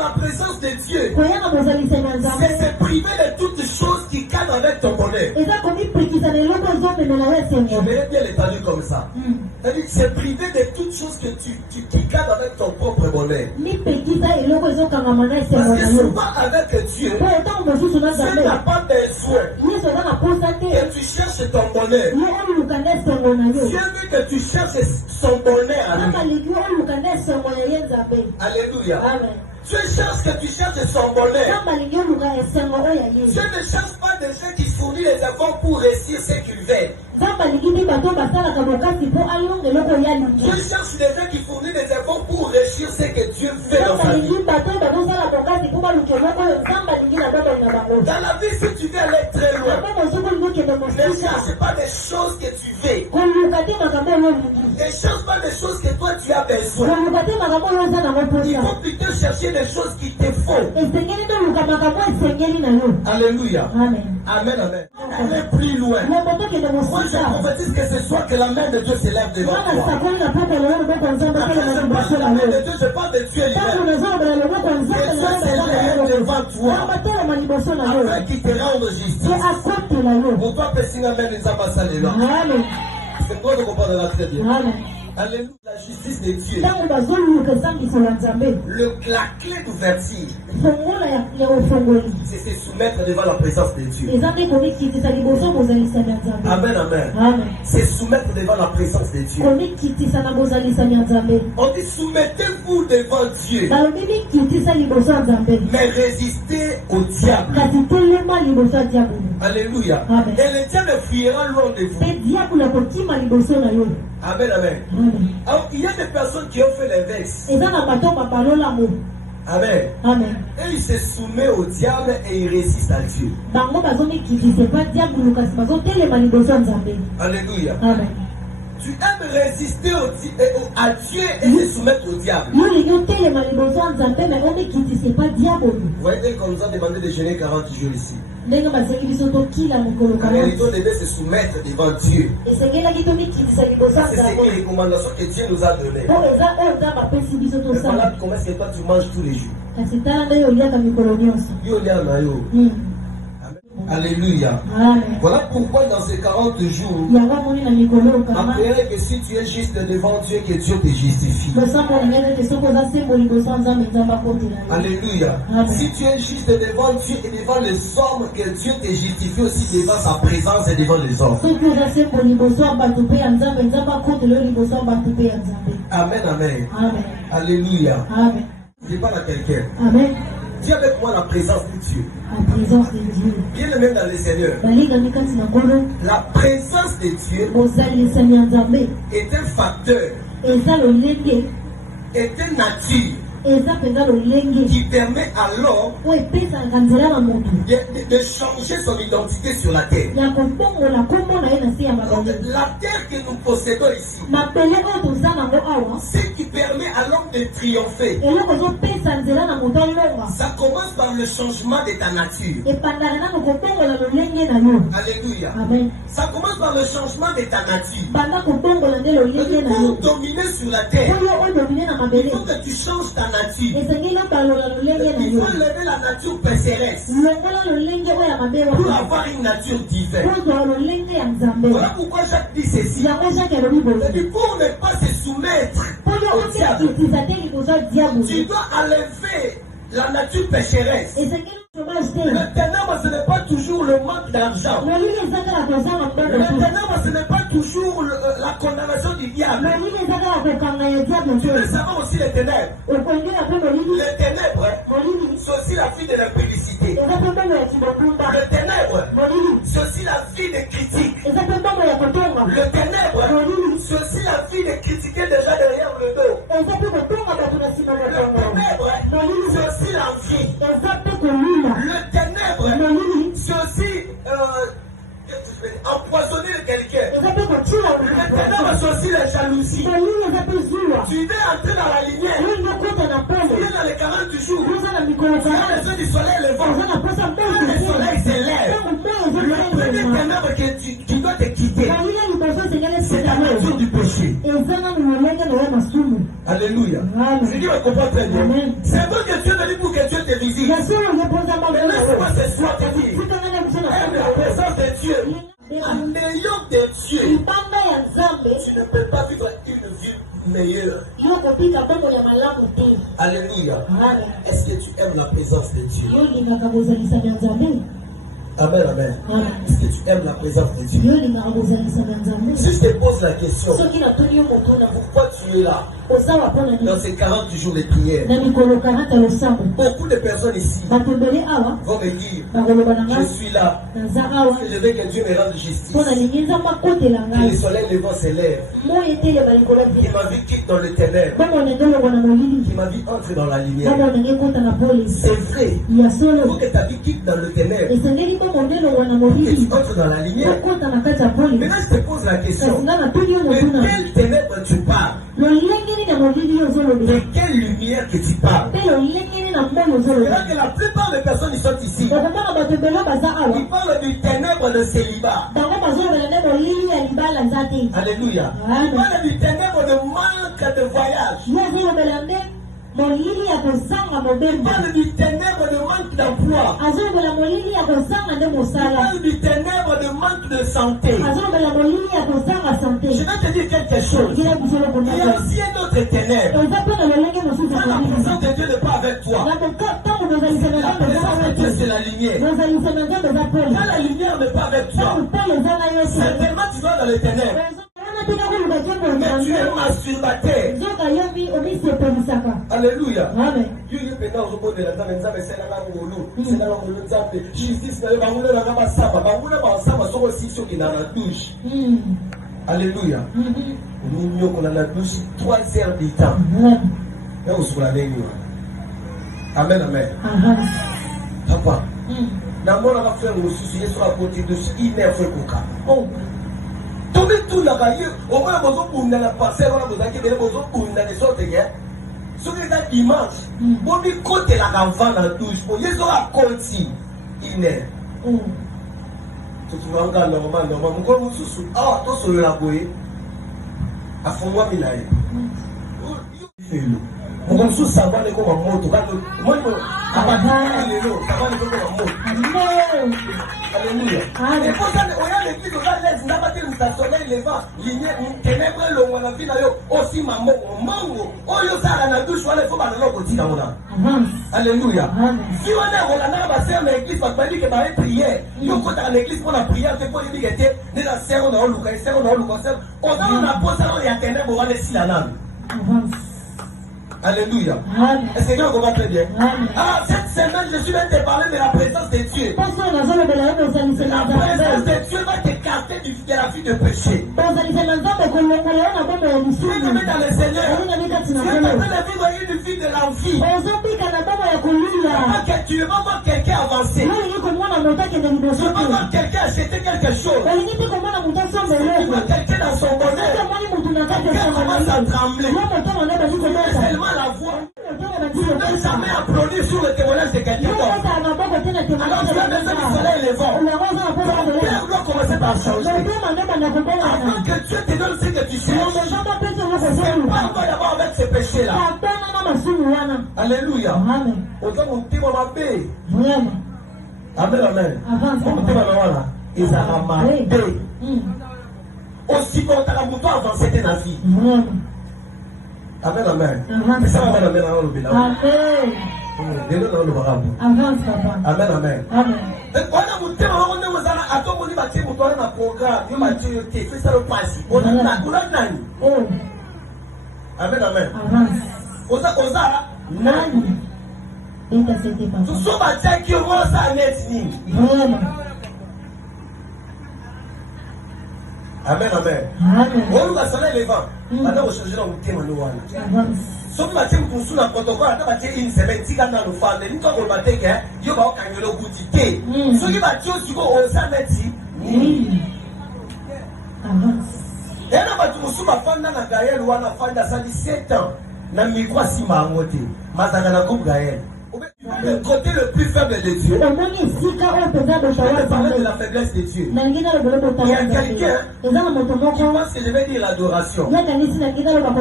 dans la présence de Dieu, c'est se priver de toutes choses qui cadrent avec ton bonheur. Je vais bien les traduire comme ça. C'est-à-dire se priver de toutes choses qui cadrent avec ton propre bonheur. Parce que souvent avec Dieu, Dieu n'a pas besoin que tu cherches ton bonheur. Dieu veut que tu cherches son bonheur à lui. Alléluia. Dieu cherche que tu cherches son bonheur. Dieu ne cherche pas des gens qui fournissent les efforts pour réussir ce qu'il veut. Dieu cherche des gens qui fournissent des efforts pour réussir ce que Dieu fait dans sa vie. Dans la vie, si tu veux aller très loin, ne cherche pas des choses que tu veux. Ne cherche pas des choses que toi tu as besoin. Il faut plutôt chercher des choses qui te font. Alléluia. Amen. Amen. Amen. Allez plus loin. Moi je prophétise que ce soit que la main de Dieu s'élève devant toi. La main de Dieu, je parle de Dieu lui-même. Que Dieu s'élève devant toi afin qu'il te rende justice. Pour toi, personne n'a même les ambassadeurs. C'est toi de comprendre très bien. Alléluia, la justice de Dieu. La clé d'ouverture, c'est se soumettre devant la présence de Dieu. Amen, amen. C'est soumettre devant la présence de Dieu. On dit soumettez-vous devant Dieu, mais résistez au diable. Alléluia. Et le diable fuira loin de vous. Amen, amen. Alors, il y a des personnes qui ont fait l'inverse. Amen. Amen. Et ils se soumettent au diable et ils résistent à Dieu. Alléluia. Amen. Tu aimes résister à Dieu et se soumettre au diable. Vous voyez qu'on nous a demandé de jeûner 40 jours ici. En réalité, on devait se soumettre devant Dieu. C'est les recommandations que Dieu nous a données. Voilà comment est-ce que toi tu manges tous les jours. Alléluia. Voilà pourquoi dans ces 40 jours, après que si tu es juste devant Dieu, que Dieu te justifie. Alléluia. Si tu es juste devant Dieu et devant les hommes, que Dieu te justifie aussi devant sa présence et devant les hommes. Amen, amen. Alléluia. Je parle à quelqu'un. Amen. Dis avec moi la présence de Dieu. La présence de Dieu. Bien le même dans le Seigneur. La présence de Dieu est un facteur, est une nature qui permet alors de changer son identité sur la terre. Donc, la terre que nous possédons ici, ce qui permet alors de triompher, ça commence par le changement de ta nature. Alléluia. Amen. Ça commence par le changement de ta nature. Pour dominer sur la terre, il faut que tu changes ta nature. Il faut lever la nature pécheresse pour avoir une nature divine. Voilà pourquoi Jacques dit ceci. Pour ne pas se soumettre au diable, tu dois enlever la nature pécheresse. Le ténèbre, ce n'est pas toujours le manque d'argent. Le ténèbre, ce n'est pas toujours la condamnation du diable. Tu veux savoir aussi les ténèbres. Les ténèbres, c'est aussi la vie de l'impudicité. Le ténèbre, c'est aussi la vie de critique. Le ténèbre, c'est aussi la vie de critiquer des gens derrière le dos. Le ténèbre, c'est aussi l'envie. Le ténèbre, c'est aussi empoisonner quelqu'un. Le ténèbre, c'est aussi la jalousie. Tu veux entrer dans la lumière. Tu viens dans les 40 jours. Tu as besoin du soleil levant. Quand le soleil s'élève, le premier ténèbre que tu dois te quitter, c'est la nature du péché. Alléluia. C'est qui va comprendre très bien. C'est bon que Dieu venu pour que Dieu te visite. Mais laisse-moi ce soir te dire. Aime la présence de Dieu. En ayant de Dieu, tu ne peux pas vivre une vie meilleure. Alléluia. Est-ce que tu aimes la présence de Dieu? Amen, amen. Est-ce que tu aimes la présence de Dieu? Si je te pose la question, pourquoi tu es là dans ces 40 jours de prière? Beaucoup de personnes ici vont me dire, je suis là, je veux que Dieu me rende justice, que le soleil levant s'élève, que ma vie quitte dans le ténèbre, que ma vie entre dans la lumière. C'est vrai, il faut que ta vie quitte dans le ténèbre, que tu entres dans la lumière. Maintenant je te pose la question, de quelle ténèbre tu parles? De quelle lumière que tu parles? C'est-à-dire que la plupart des personnes qui sont ici, ils parlent du ténèbre de célibat. Alléluia. Ils parlent du ténèbre de manque de voyage. Il parle du ténèbre de manque d'emploi. Il parle du ténèbre de manque de santé. Je vais te dire quelque chose. Il y a aussi un autre ténèbre. Quand la présence de Dieu n'est pas avec toi, la présence de Dieu c'est la lumière. Quand la lumière n'est pas avec toi, certainement tu vas dans les ténèbres. Mais tu es masturbateur. Alléluia. Dieu est pénal au bout de la dame, c'est la moulou. C'est la moulou. Justice, la moulou, la gaba saba. La moulou, la saba, sont aussi ceux qui dans la douche. Alléluia. Nous avons la douche 3 heures du temps. Et on se la nuit. Amen, amen. Papa. Dans mon affaire, on se souvient sur la côté de ce qui n'est pas oh. Tout la baille, au moins on a la parcelle, on a besoin de sorte ce qui est dimanche, on dit côté la gamfa dans la douche, on y est à côté, il est. Tu vois, normal, mon corps vous sous, ah, toi sur la bouée, à fond moi, il a eu. Mon corps sous ça va les comme un mot, moi, à partir de l'eau, ça va les comme un mot. Alléluia. Et pour ça, on a l'église, on a l'aise, on a battu le stationnaire, les vents, l'igné, ténèbre, l'eau, on a vu d'ailleurs aussi maman, mango, oh, yo, ça, la douche, on a fait mal l'eau, petit, on a. Alléluia. Si on a, on a passé à l'église, parce qu'on dit que par une prière, nous, quand à l'église, pour la prière, c'est pour dire que était, dans la serre, on a eu le serre, on a eu le serre, on a posé, on a ténèbre, on a laissé la lame. Alléluia. Est-ce que Dieu comprend très bien? Ah, cette semaine, je suis venu te parler de la présence de Dieu. La présence de Dieu va t'écarter de la vie de péché. Tu veux te mettre dans le Seigneur. Tu veux te vivre une vie de l'envie. Que tu ne veux pas voir quelqu'un avancer. Tu ne veux pas voir quelqu'un acheter quelque chose. Tu vois quelqu'un dans son bonheur. Quelqu'un commence à trembler. Seulement la voix. Tu ne peux jamais applaudir sur le témoignage de quelqu'un d'autre. Alors tu as besoin du soleil levant. Ton père doit commencer par changer. Avant que Dieu te donne ce que tu cherches, c'est pas encore d'abord avec ce péché-là. Alléluia. Autant mon petit maman bé. Amen, amen. Mon petit maman là, ils ont marqué. Aussi bon, tu as un bouton avancé dans la vie. Amen, amen. C'est ça, amen, amen, amen. Amen, amen. Amen. On a monté, on a à ton niveau, tu as un programme, tu as fait ça le passé. On a nani. Amen, amen. Oza, nani. Tu sois bâti qui rose à l'ethnie. Amen, amen. On va s'en aller levant. Maintenant, on change dans le thème. Sauf que tu sous la protocole, tu as une semaine, tu as une femme, tu as une bataille, tu as un goûté. Ce qui va tuer, tu vas au mettre. Et là, tu sous ma femme, dans la Gaël, ou à 17 ans. Na micro si ma moté. Mazaka na coupe Gaël. le côté le plus faible de Dieu. Je vais parler de la faiblesse de Dieu. Il y a quelqu'un qui pense que je vais dire l'adoration.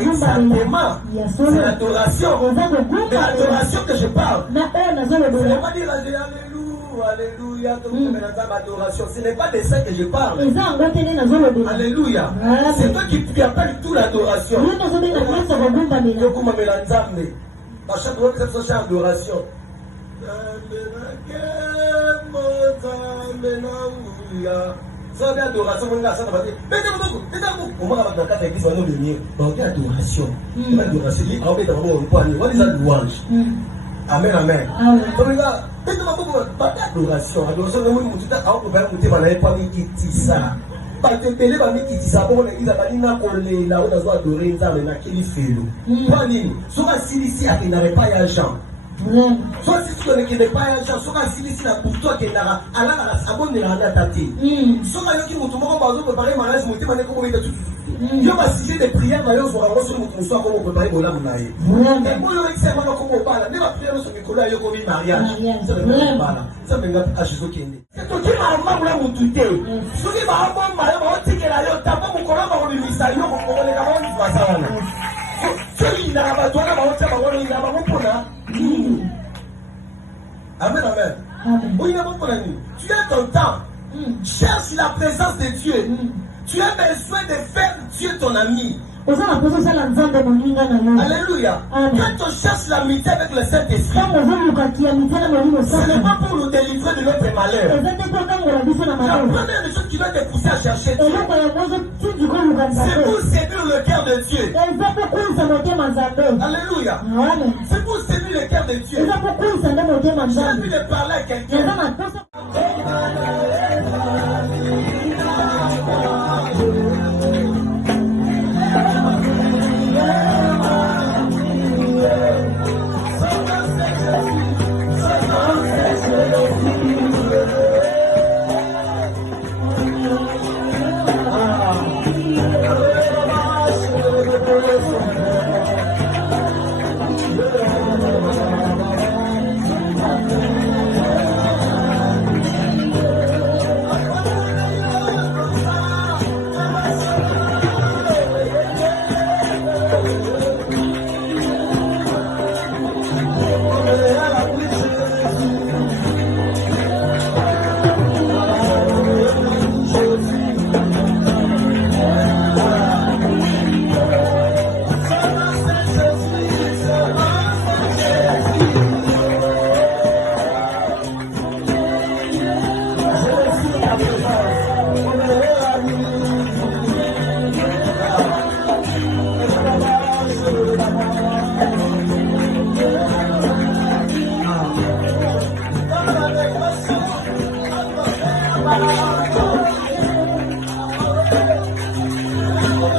Exactement. C'est l'adoration. Mais l'adoration que je parle. Je ne vais pas dire Alléluia, adoration. Ce n'est pas de ça que je parle. Alléluia. C'est toi qui appelles tout l'adoration. À chaque fois que ça soit adoration. Ça va adoration. Amen, amen. Adoration. Soit si tu connais qu'il n'est pas un genre, soit si c'est pour toi qui est là, alors à bonne à la tati. Soit qui vous tombe en préparer mariage, vous demandez comment il est tout. Il y a un sujet de prière d'ailleurs sur la reçu mon soir comment préparer mon âme naïe. Mais pour le examen comment on parle, même la prière sur Nicolas il y a comme mariage. Ça me parle. Ça me garde à Jésus qui est. C'est tout qui m'a maman là vous douter. Celui qui m'a maman là on dit que là il tape mon collègue on lui dit ça il on les gars on dit ça. Celui qui n'a pas toi là on tient on lui dit on pour là. Amen, amen. Oui, tu as ton temps. Cherche la présence de Dieu. Tu as besoin de faire Dieu ton ami. Alléluia. Quand on cherche l'amitié avec le Saint-Esprit, ce n'est pas pour nous délivrer de notre malheur. La première des choses qui va te pousser à chercher Dieu, c'est pour séduire le cœur de Dieu. Alléluia. C'est pour séduire le cœur de Dieu. J'ai envie de parler à quelqu'un.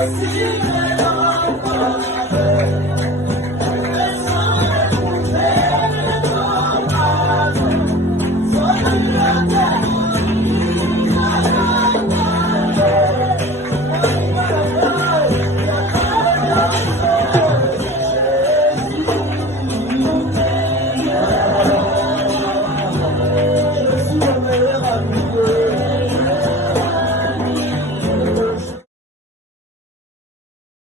See